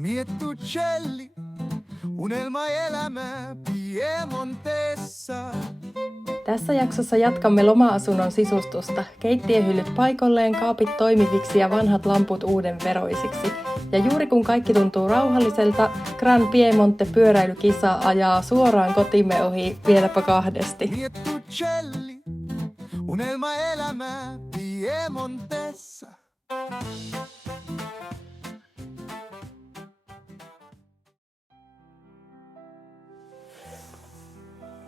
Miettucelli, unelmaelämä Piemontessa. Tässä jaksossa jatkamme loma-asunnon sisustusta. Keittiöhyllyt paikoilleen, kaapit toimiviksi ja vanhat lamput uuden veroisiksi. Ja juuri kun kaikki tuntuu rauhalliselta, Gran Piemonte pyöräilykisa ajaa suoraan kotimme ohi vieläpä kahdesti. Miettucelli, unelmaelämä Piemontessa.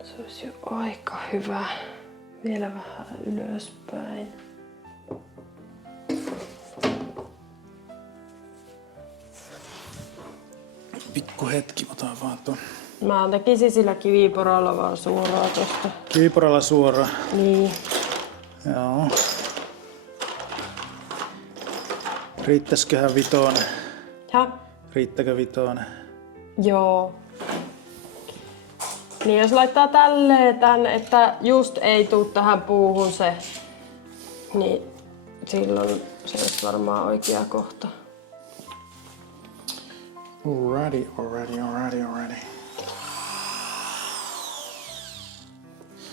Se olisi jo aika hyvä. Vielä vähän ylöspäin. Pikku hetki, otan vaan tuon. Mä tekisin sillä kiviporalla vaan suoraan tosta. Kiviporalla suoraan. Niin. Joo. Riittäisiköhän vitonen? Riittäkö vitonen? Joo. Niin jos laittaa tälleen tän, että just ei tuu tähän puuhun se, niin silloin se olisi varmaan oikea kohta. Alrighty.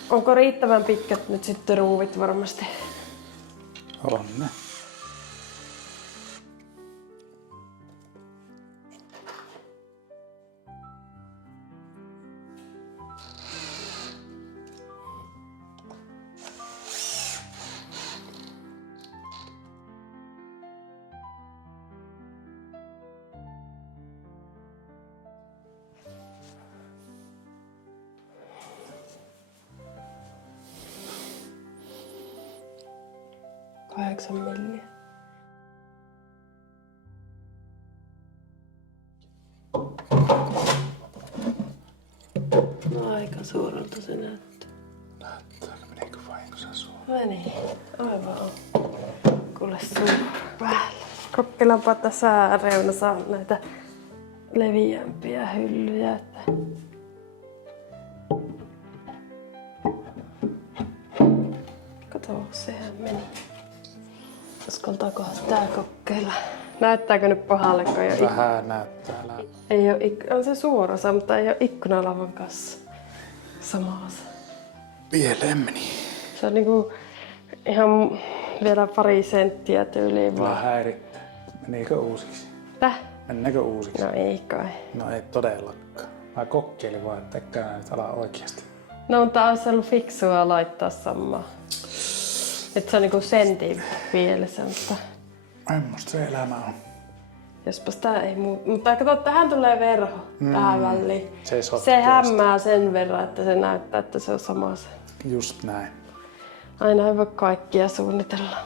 Onko riittävän pitkät nyt sitten ruuvit varmasti? On ne. $8 milliä. No aika suoralta se näyttää. Näyttääkö, menikö vahingossa suoraan? Meni. Aivan on. Kuule päälle. Kokeillaanpa tässä reunassa näitä leviämpiä hyllyjä. Että... Kato, sehän meni. Uskaltaakohan tää kokeilla? Näyttääkö nyt pahalle, kun ei ole Vähän näyttää. ei ole on se suorassa, mutta ei ole ikkunalavan kanssa samassa. Pieleen meni. Se on niinku ihan vielä pari senttiä tyyliin Kyllä vaan. häirittää. Menikö uusiksi? Täh? Mennäänkö uusiksi? No ei kai. No ei todellakaan. Mä kokeilin vaan, että eikä nyt ala oikeasti. No mutta olisi ollut fiksua laittaa samaa. Että se on niinku sentin pielessä, mutta... Semmosta se elämä on. Jospas tää ei mutta kato, tähän tulee verho tähän väliin. Se hämmää sen verran, että se näyttää, että se on samassa. Just näin. Aina ei voi kaikkia suunnitella.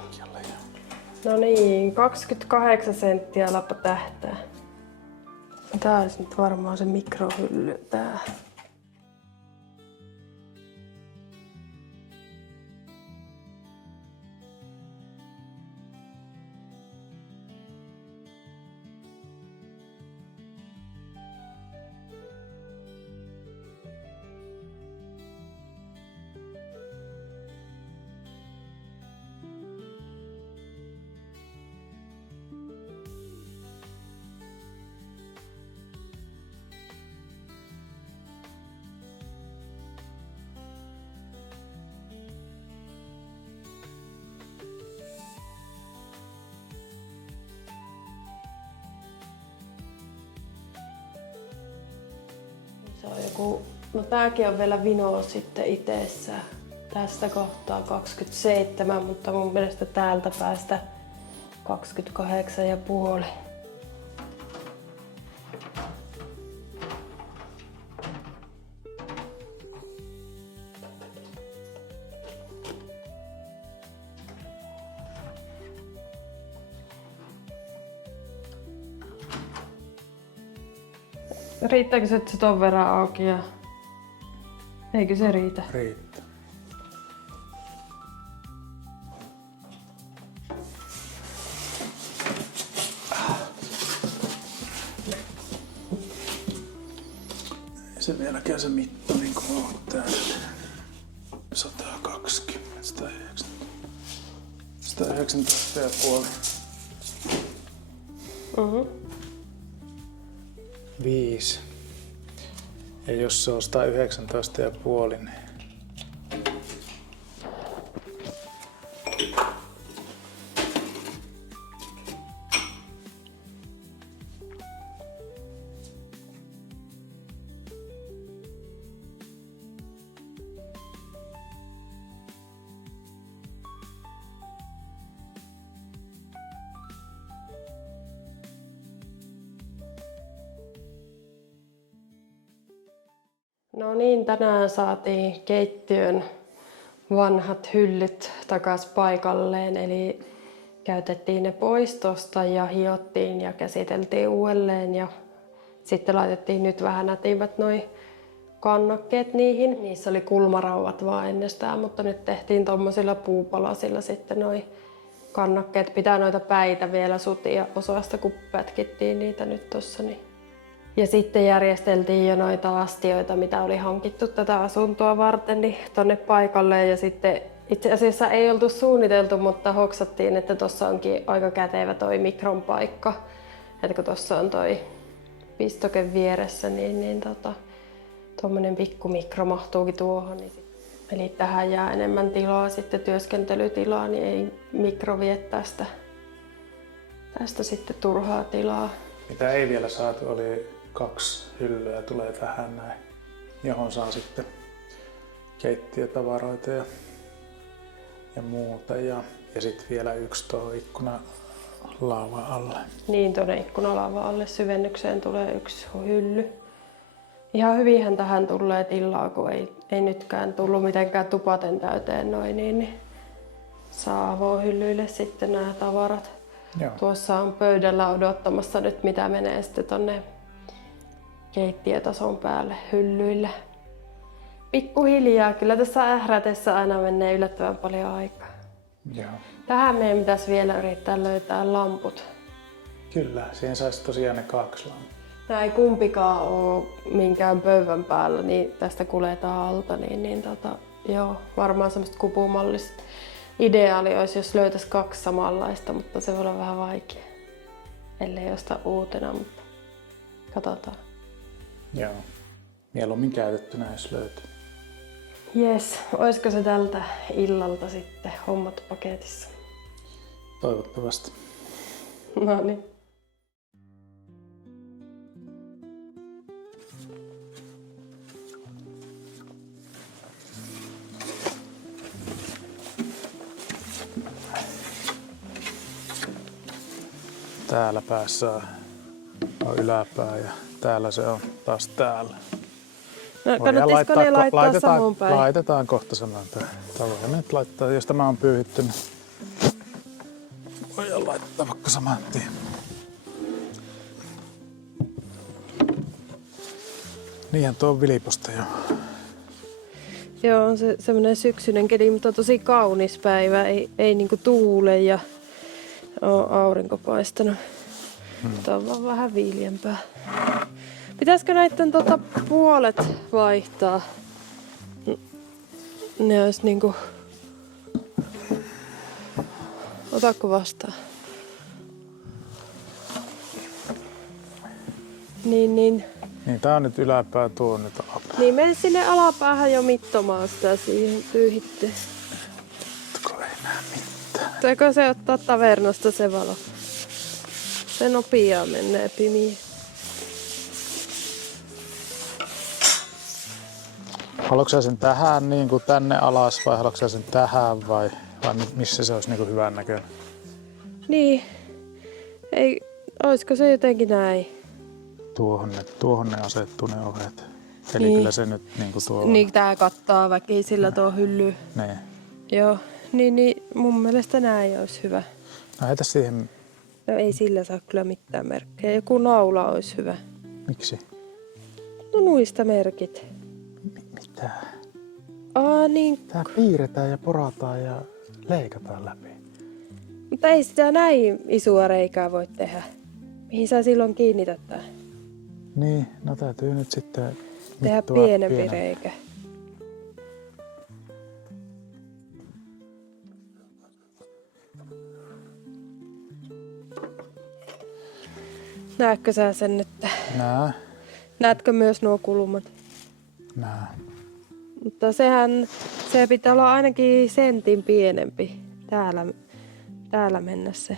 No niin, 28 senttiä alapa tähtää. Tää olisi nyt varmaan se mikrohylly tää. Se on joku, no tääkin on vielä vino sitten itsessään. Tästä kohtaa 27, mutta mun mielestä täältä päästä 28,5. Riittääkö se, että se ton verran auki ja... Eikö se riitä? Riittää. Se vieläkään se mitta niin kuin on täällä. 120, 119,5. 5. Ja jos se on 119,5, niin No niin, tänään saatiin keittiön vanhat hyllyt takaisin paikalleen, eli käytettiin ne pois tosta ja hiottiin ja käsiteltiin uudelleen ja sitten laitettiin nyt vähän nätimmät noi kannakkeet niihin. Niissä oli kulmarauvat vaan ennestään, mutta nyt tehtiin tommosilla puupalasilla sitten noi kannakkeet. Pitää noita päitä vielä sutia osasta, kun pätkittiin niitä nyt tossa. Niin. Ja sitten järjesteltiin jo noita astioita, mitä oli hankittu tätä asuntoa varten, niin tonne paikalle. Ja sitten itse asiassa ei oltu suunniteltu, mutta hoksattiin, että tuossa onkin aika kätevä toi mikron paikka. Että kun tuossa on toi pistoke vieressä, niin tuommoinen pikku mikro mahtuukin tuohon. Eli tähän jää enemmän tilaa, sitten työskentelytilaa, niin ei mikro vie tästä sitten turhaa tilaa. mitä ei vielä saatu, oli 2 hyllyä tulee tähän näin, johon saa sitten keittiötavaroita ja muuta. Ja sitten vielä 1 tuo ikkunalauva alle. Niin, tuonne ikkunalauva alle syvennykseen tulee 1 hylly. Ihan hyvinhän tähän tulee tilaa, kun ei nytkään tullut mitenkään tupaten täyteen noin, niin saa avohyllyille sitten nämä tavarat. Joo. Tuossa on pöydällä odottamassa nyt, mitä menee sitten tonne keittiötason päälle hyllyille. Pikkuhiljaa, kyllä tässä ährätessä aina menee yllättävän paljon aikaa. Joo. Tähän meidän pitäisi vielä yrittää löytää lamput. Kyllä, siihen saisi tosiaan ne 2 lampua. Nämä ei kumpikaan ole minkään pöydän päällä, niin tästä kuljetaan alta. Joo, varmaan semmoista kupumallista. Ideaali olisi, jos löytäisi 2 samanlaista, mutta se voi olla vähän vaikea. Ellei osta uutena, mutta katsotaan. Joo. Mieluummin käytettynä, jos löytyy. Jes, olisiko se tältä illalta sitten hommat paketissa? Toivottavasti. No niin. Täällä päässä on yläpää ja täällä se on taas täällä. No, kannattisiko ne laittaa samoin päin? Laitetaan kohta samoin päin. Voidaan nyt laittaa, jos tämä on pyyhitty, niin voidaan laittaa vaikka saman tien. Niinhän tuo on Viliposta jo. Joo, on se semmoinen syksyinen keli, mutta tosi kaunis päivä. Ei niinku tuule ja on aurinko paistanut. Tämä on vaan vähän viileämpää. Pitäisikö näiden puolet vaihtaa? Ne olisi niinku... Otatko vastaan? Niin. Niin tää on nyt yläpää, tuo on nyt alapää. Niin mene sinne alapäähän jo mittomaan sitä siihen pyyhittyä. Ei näe mitään. Tuleeko se ottaa tavernasta se valo? Se nopeaa menee pimiin. Haluatko sä sen tähän niin kuin tänne alas vai haluatko sä sen tähän vai missä se olisi niin kuin hyvän näköinen? Niin. Ei, olisiko se jotenkin näin? Tuohon ne asettuu ne ovet. Eli Niin. kyllä se nyt niin kuin tuo Niin tää kattaa väkisillä tuo hylly. Ne. Joo. Niin mun mielestä näin olisi hyvä. No heitä siihen. No ei sillä saa kyllä mitään merkkejä. Joku naula olisi hyvä. Miksi? No nuista merkit. Mitä? Niin. Tää piirretään ja porataan ja leikataan läpi. Mutta ei sitä näin isoa reikää voi tehdä. Mihin sä silloin kiinnität tää? Niin, no täytyy nyt sitten Tehdä mittoa pienempi reikä. Näetkö sä sen nyt? Näetkö myös nuo kulmat? Näen. Mutta se pitää olla ainakin sentin pienempi täällä mennä se.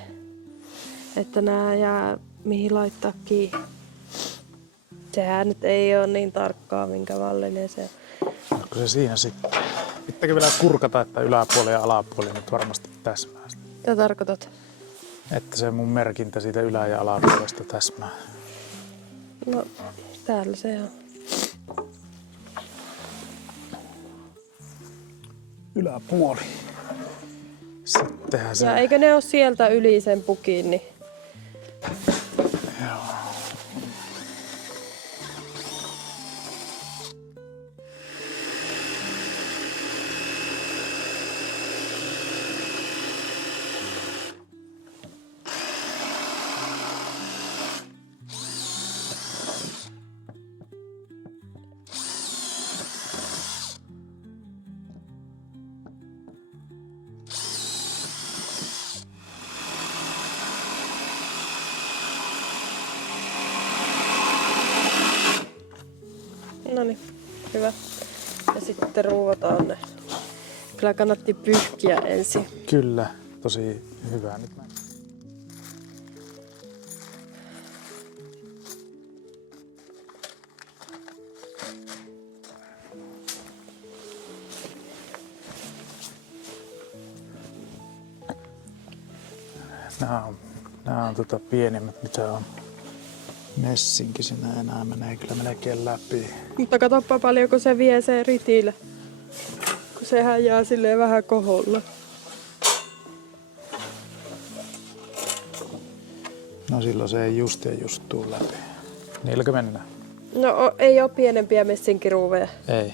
Että nää jää mihin laittaa kiinni. Sehän nyt ei ole niin tarkkaa minkä mallinen se. Onko se siinä sitten? Pitääkö vielä kurkata, että yläpuoli ja alapuoli nyt varmasti täsmää sitä? Mitä tarkoitat? Että se mun merkintä siitä ylä- ja alapuolesta täsmää. No, täällä se on. Yläpuoli. Sittenhän se... Ja eikö ne ole sieltä yli sen pukin, niin... Joo. Noniin, hyvä. Ja sitten ruuvataan ne. Kyllä kannatti pyyhkiä ensin. Kyllä, tosi hyvä. Nyt mä... Nämä on pienimmät, mitä on. Messinki sinä enää menee kyllä melkein läpi. Mutta katsoppa paljonko se vie se ritillä. Kun sehän jää silleen vähän koholla. No silloin se ei just tuu läpi. Niilläkö mennään? No ei oo pienempiä messinkiruuveja. Ei.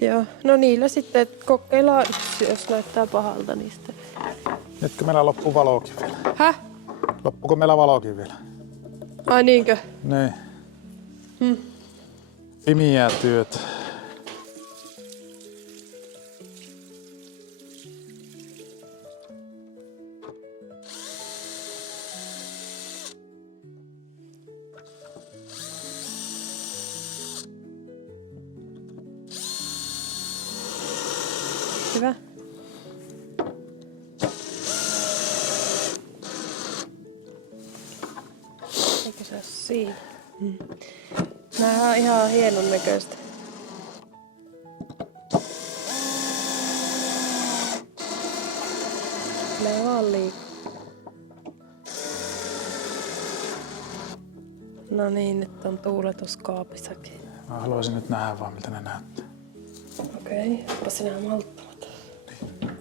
Joo, no niillä sitten kokeillaan yksi, jos näyttää pahalta niistä. Nytkö meillä loppuu valokin vielä? Häh? Loppuuko meillä valokin vielä? Ai niinkö? Niin. Pimiä työt. Hyvä. Eikö se ole siinä? Näähän on ihan hienon näköistä. Ne vaan liikkuu. No niin, nyt on tuulet tuossa kaapissakin. Mä haluaisin nyt nähdä vaan, miltä ne näyttää. Okei, onpa sinä malttamat.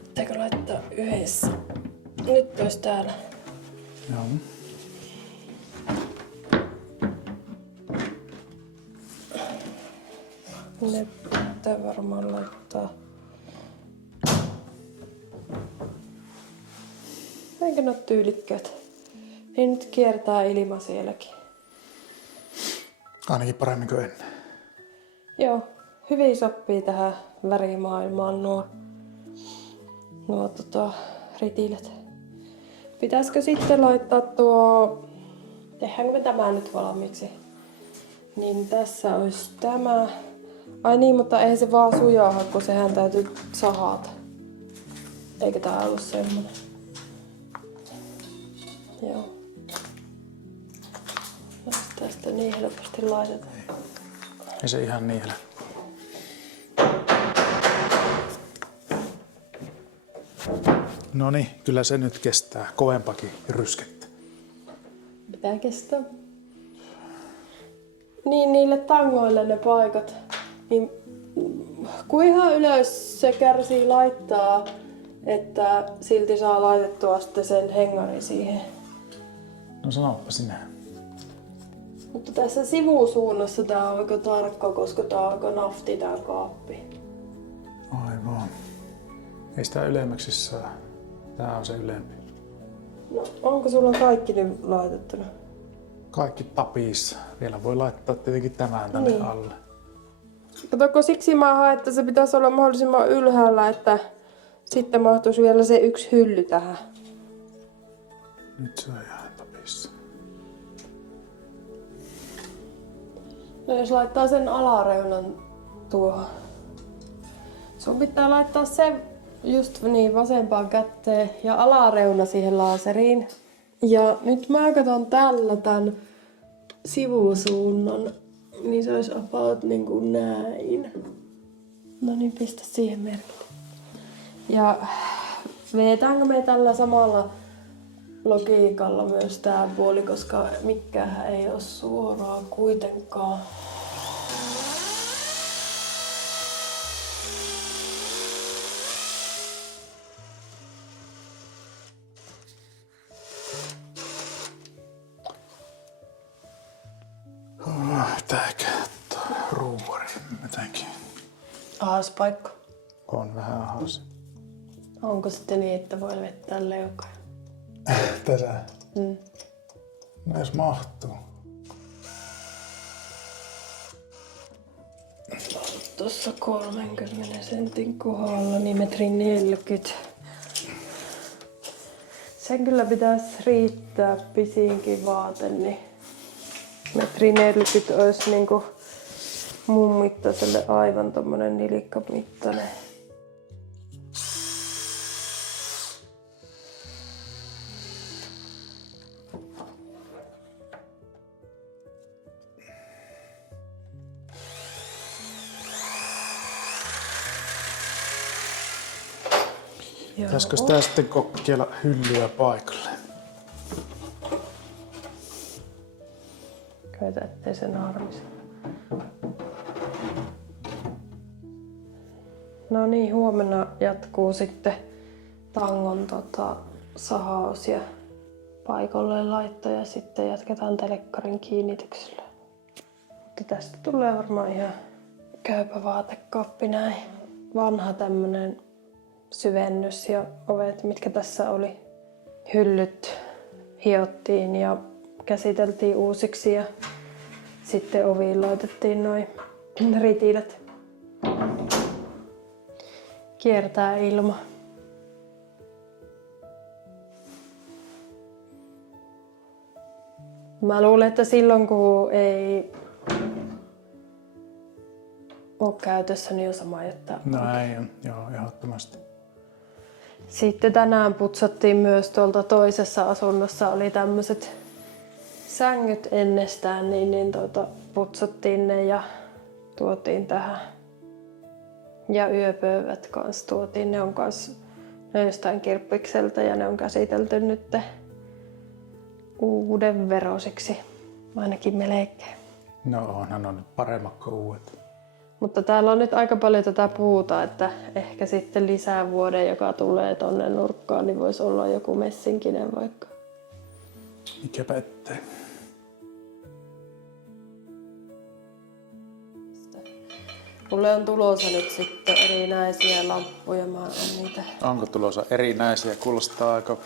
Pitääkö laittaa yhdessä? Nyt olisi täällä. Joo. Ne pitää varmaan laittaa. Eikö ne ole tyylikkäät? Niin nyt kiertää ilma sielläkin. Ainakin paremmin kuin ennen. Joo, hyvin sopii tähän värimaailmaan nuo ritilet. Pitäisikö sitten laittaa tehdäänkö me tämä nyt valmiiksi? Niin tässä olisi tämä. Ai niin, mutta ei se vaan sujaha, kun sehän täytyy sahata. Eikä tää ollut semmonen. Joo. No, tästä niin helposti laitetaan. Ei se ihan niin helppo. Noniin, kyllä se nyt kestää kovempakin ryskettä. Pitää kestää. Niin, niille tangoille ne paikat. Niin, kuinka ylös se kärsii laittaa, että silti saa laitettua sitten sen hengarin siihen? No sanoppa sinä. Mutta tässä sivusuunnassa tää on aika tarkka, koska tää on aika nafti tää kaappi. Aivan. Ei sitä ylemmäksi saa. Tää on se ylempi. No, onko sulla kaikki nyt laitettuna? Kaikki tapissa. Vielä voi laittaa tietenkin tämän tänne Niin. alle. Katsokko, siksi mä haen, että se pitäisi olla mahdollisimman ylhäällä, että sitten mahtuisi vielä se yksi hylly tähän. Nyt se on ihan tapissa. No jos laittaa sen alareunan tuohon. Sun pitää laittaa se just niin vasempaan käteen ja alareuna siihen laaseriin. Ja nyt mä katson tällä tän sivusuunnan, niin se olisi about niin kuin näin. No niin, pistä siihen merkille. Ja vetäänkö me tällä samalla logiikalla myös tää puoli, koska mikään ei ole suoraan kuitenkaan. Tääkö ruuari jotenkin. Ahas paikka. On vähän ahas. Onko sitten niin, että voi vettää leukaa? Tässä? Mm. No jos mahtuu. Tuossa 30 sentin kohdalla, niin metrin 40. Sen kyllä pitäisi riittää pisinkin vaate, niin metri 40 olisi niinku mun mittaiselle aivan tommonen nilikkamittainen. Pitäisikö sitä sitten kokeilla hyllyä paikalle? Koita, ettei se naarmisi. No niin, huomenna jatkuu sitten tangon sahaus ja paikoilleen laitto ja sitten jatketaan telekkarin kiinnityksellä. Mutta tästä tulee varmaan ihan käypä vaatekaappi näin. Vanha tämmönen syvennys ja ovet, mitkä tässä oli. Hyllyt hiottiin ja käsiteltiin uusiksi ja sitten oviin laitettiin noin ritilät. Kiertää ilma. Mä luulen, että silloin kun ei ole käytössä, niin on sama jättää. No ei on, joo, ehdottomasti. Sitten tänään putsattiin myös tuolta toisessa asunnossa, oli tämmöiset sängyt ennestään, niin putsattiin ne ja tuotiin tähän. Ja yöpöydät kanssa tuotiin, ne on kans jostain kirppikseltä ja ne on käsitelty nyt uuden verosiksi, ainakin melkein. No onhan on nyt paremmat kuin uudet. Mutta täällä on nyt aika paljon tätä puuta, että ehkä sitten lisää vuoden, joka tulee tonne nurkkaan, niin voisi olla joku messinkinen vaikka. Mikäpä ettei. Mulle on tulossa nyt sitten erinäisiä lamppuja, mä oon niitä. Onko tulossa erinäisiä? Kuulostaa aika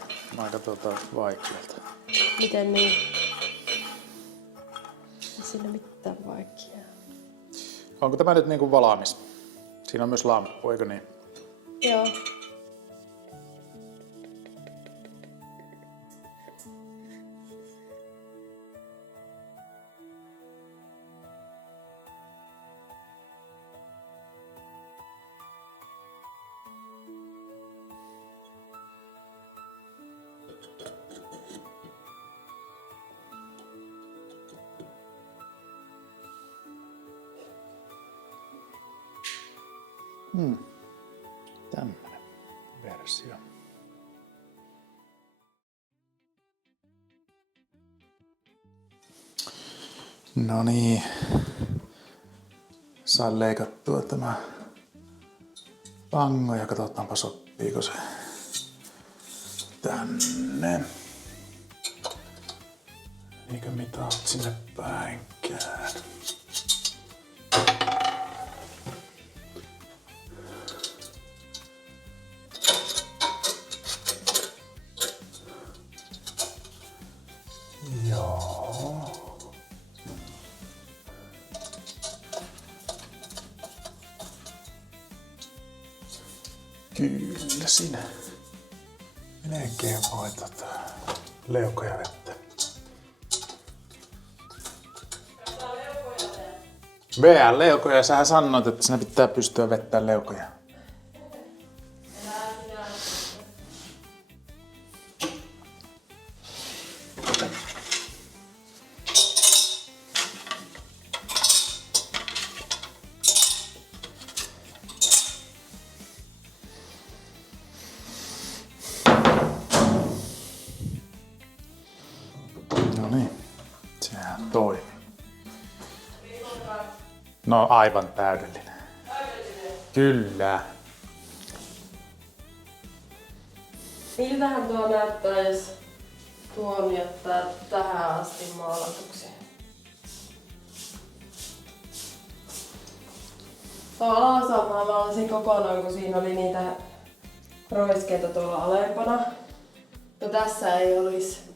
vaikealta. Miten niin? Ei siinä mitään vaikeaa. Onko tämä nyt niinku valmis? Siinä on myös lamppu, eikö niin? Joo. Tämmönen versio. No niin. Sain leikattua tämä pango ja katsotaanpa sopiiko se tänne. Eikö mitään sinne päinkään. Joo. Kyllä siinä melkein voi leukoja vettä. Veä leukoja. Sähän sanoit, että sinä pitää pystyä vettämään leukoja. No niin, sehän toimii. No aivan täydellinen. Kyllä. Miltähän tuo näyttää, jos tuon jättää tähän asti maalatuksi? Tuo alaosa mä maalasin kokonaan, kun siinä oli niitä roiskeita tuolla alempana. No tässä ei olisi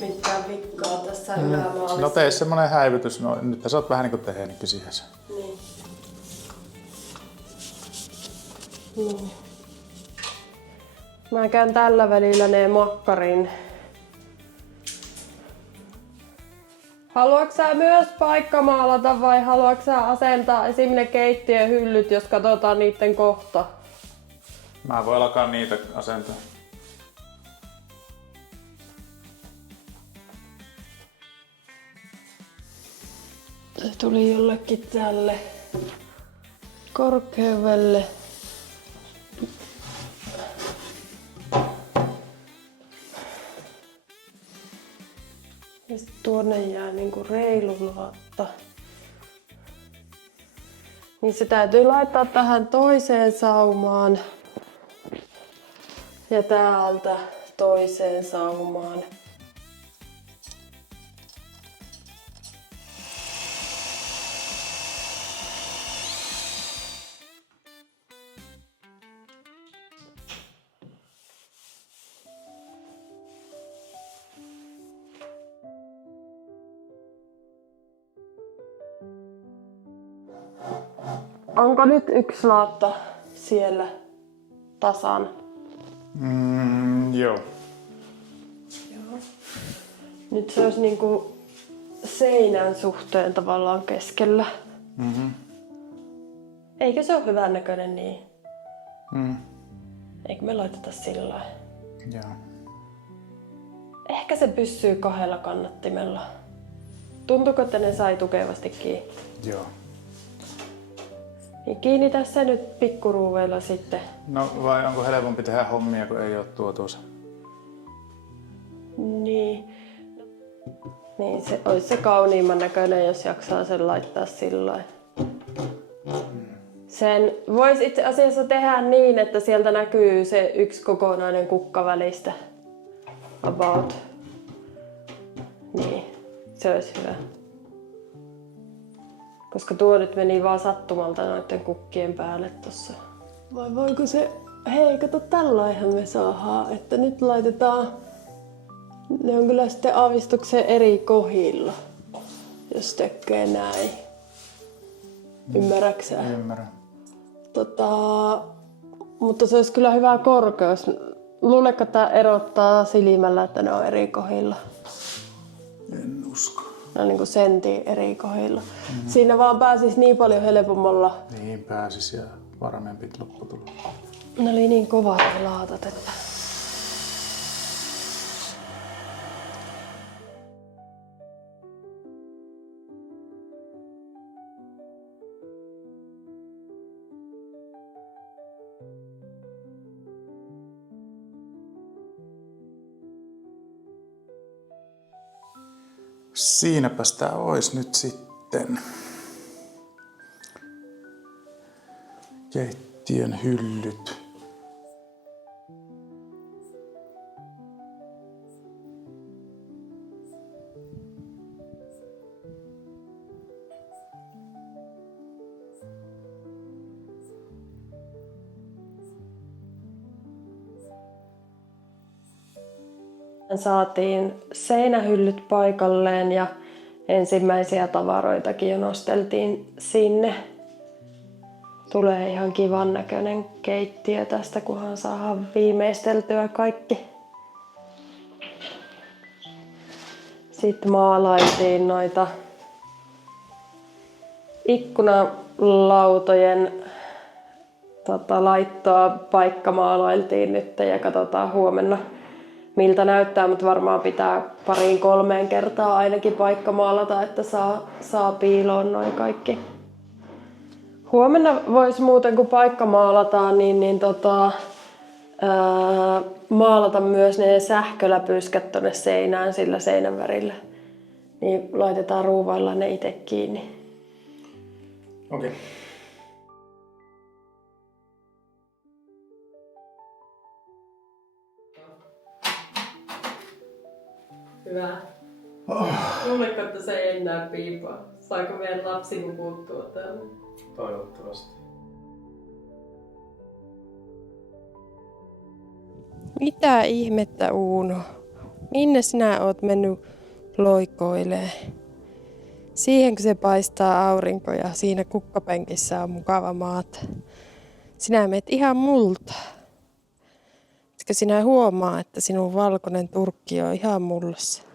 mitään vikkaa tässä ylämaalissa. No tee semmonen häivytys. No nyt sä oot vähän niinku tehnyt siihen. Niin. Niin. Mä käyn tällä välillä ne makkarin. Haluatko sä myös paikkamaalata vai haluatko sä asentaa esim. Ne keittiön hyllyt, jos katsotaan niitten kohta? Mä voin alkaa niitä asentaa. Se tuli jollekin tälle korkeudelle. Ja sit tuonne jää niinku reilu laatta. Niin se täytyy laittaa tähän toiseen saumaan. Ja täältä toiseen saumaan. Onko nyt yksi laatta siellä tasan? Joo. Joo. Nyt se olisi niinku seinän suhteen tavallaan keskellä. Mm-hmm. Eikö se ole hyvän näköinen niin? Mm. Eikö me laiteta sillä lailla? Joo. Ehkä se pysyy kahdella kannattimella. Tuntuuko, että ne sai tukevasti kiinni? Joo. Niin kiinnitä se nyt pikkuruuveilla sitten. No vai onko helpompi tehdä hommia, kun ei oo tuossa? Niin. Niin se olisi se kauniimman näköinen, jos jaksaa sen laittaa sillä lailla. Sen voisi itse asiassa tehdä niin, että sieltä näkyy se yksi kokonainen kukka välistä. About. Niin, se olisi hyvä. Koska tuo nyt meni vaan sattumalta noiden kukkien päälle tossa. Vai voiko se... Hei, kato, tällaihän me saadaan, että nyt laitetaan... Ne on kyllä sitten aavistuksen eri kohdilla, jos tekee näin. Ymmärrätkö sä? Ymmärrän. Mutta se olisi kyllä hyvä korkeus. Luuletko, että tämä erottaa silmällä, että ne on eri kohdilla? En usko. Ne on niin kuin sentin eri kohdilla. Mm-hmm. Siinä vaan pääsisi niin paljon helpommalla. Niin pääsis ja varmempi lopputulos. Ne oli niin kovat ne laatat, että... Siinäpäs tää ois nyt sitten. Keittiön hyllyt. Saatiin seinähyllyt paikalleen ja ensimmäisiä tavaroitakin jo nosteltiin sinne. Tulee ihan kivan näköinen keittiö tästä, kunhan saadaan viimeisteltyä kaikki. Sitten maalailtiin noita ikkunalautojen laittoa paikkamaalailtiin nyt ja katsotaan huomenna miltä näyttää, mutta varmaan pitää 2-3 kertaa ainakin paikkamaalata, että saa piiloon noin kaikki. Huomenna voisi muuten kun paikkamaalataan, maalata myös ne sähköläpyskät tonne seinään sillä seinän värillä. Niin laitetaan ruuvailla ne itse kiinni. Okei. Hyvä. Luuletko, että se ei enää piipaa? Saako meidän lapsi nukuttua täällä? Toivottavasti. Mitä ihmettä, Uuno? Minne sinä oot mennyt loikoilee? Siihen kun se paistaa aurinko ja siinä kukkapenkissä on mukava maata. Sinä menet ihan multa. Etkö sinä huomaa, että sinun valkoinen turkki on ihan mullassa?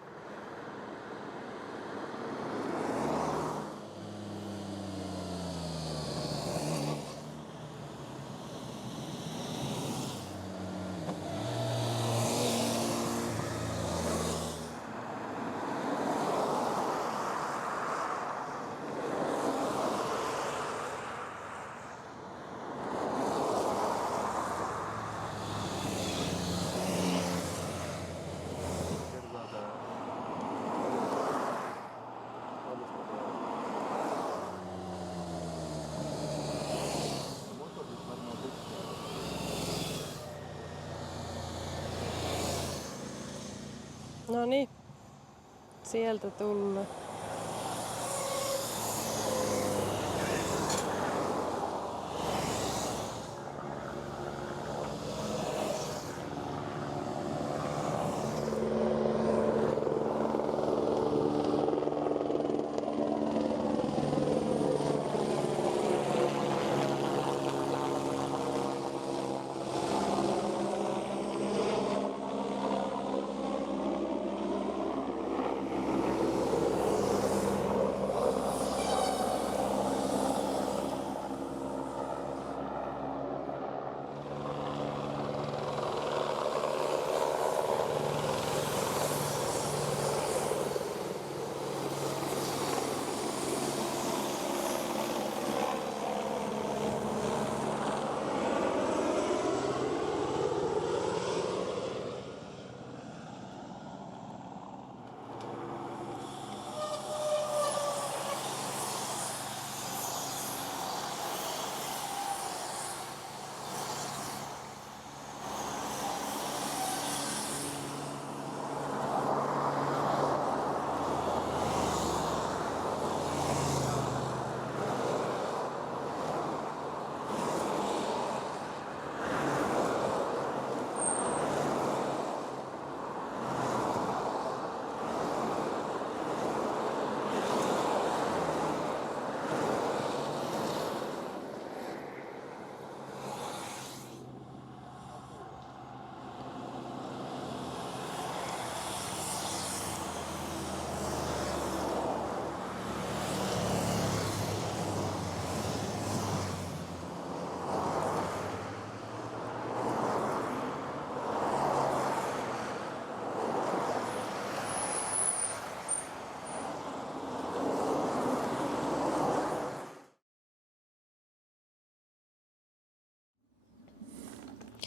No niin, sieltä tullaan.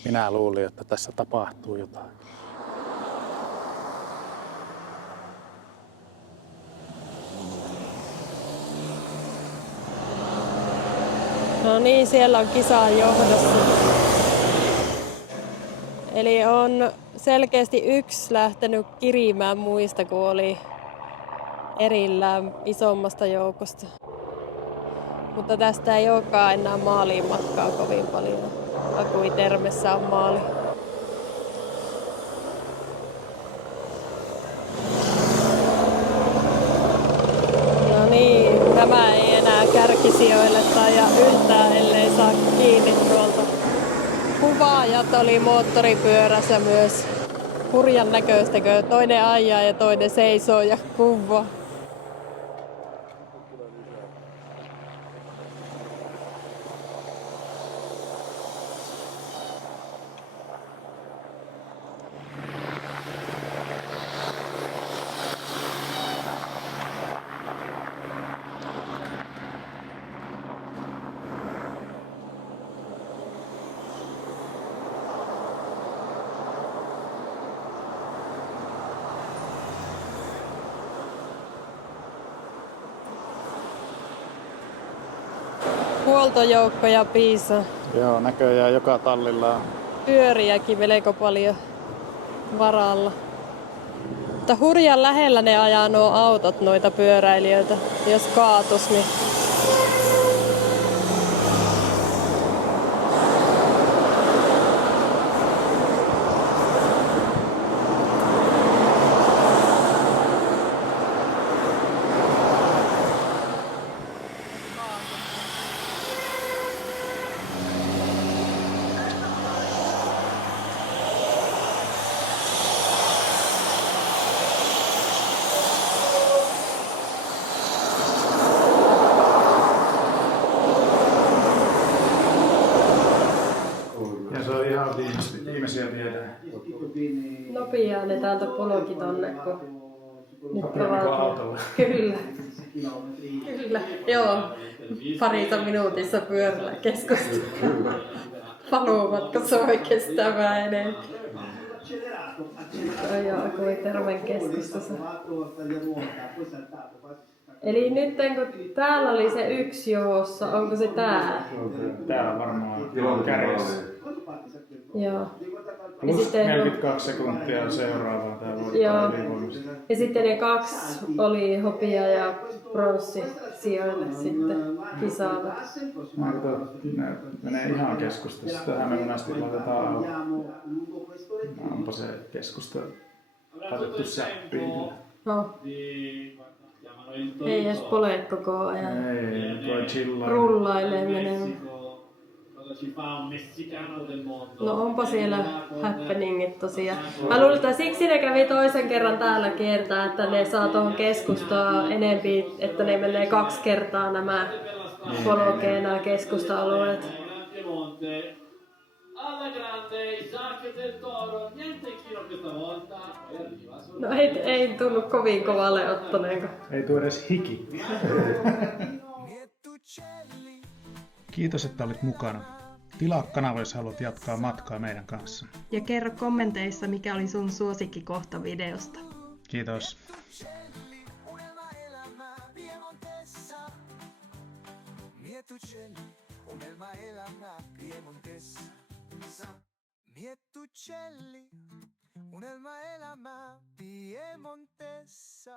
Minä luulin, että tässä tapahtuu jotain. No niin, siellä on kisa johdossa. Eli on selkeästi yksi lähtenyt kirimään muista, kun oli erillään isommasta joukosta. Mutta tästä ei olekaan enää maaliin matkaa kovin paljon. Akuitermessä on maali. No niin, tämä ei enää kärkisijoille taida yhtään, ellei saa kiinni tuolta. Kuvaajat oli moottoripyörässä myös. Hurjan näköistäkö, toinen ajaa ja toinen seisoo ja kuvaa. Huoltojoukkoja Piisa. Joo, näköjään joka tallilla on. Pyöriäkin melko paljon varalla. Mutta hurjan lähellä ne ajaa nuo autot noita pyöräilijöitä. Jos kaatus, niin... Ja se on ihan viimeisiä viedään. Nopeaa ne täältä poloki tonne, kun nyt autolla. Kyllä. Kyllä. Joo. Parissa minuutissa pyörällä keskusta. Paluumatka soi kestävää enemmän. Joo, kun ei Terven keskustassa. Eli nyt kun täällä oli se yksi jossa, onko se tää? Tää on varmaan kärjessä. Joo. Plus 42 sekuntia seuraavaan tää Joo. voittaa. Ja sitten ne 2 oli hopia ja pronssi sijoille sitten kisaalle. Mä katson, ne menee ihan keskustassa. Tähän me monesti laitetaan auto. Onpa se keskusta laitettu säppiin. No. Ei edes pole koko ajan. Ei, toi chillaa. Rullailee menemään. No onpa siellä happeningit tosiaan. Mä luulen, että siksi ne kävi toisen kerran täällä kiertää, että ne saa tuohon keskustaan enempi, että ne menee 2 kertaa nämä polkee nämä keskusta-alueet. No ei tunnu kovin kovalle ottaneen. Ei tuo edes hiki. Kiitos, että olit mukana. Tilaa kanava, jos haluat jatkaa matkaa meidän kanssa. Ja kerro kommenteissa, mikä oli sun suosikkikohta videosta. Kiitos. Miettucelli, unelma elämä Piemontessa.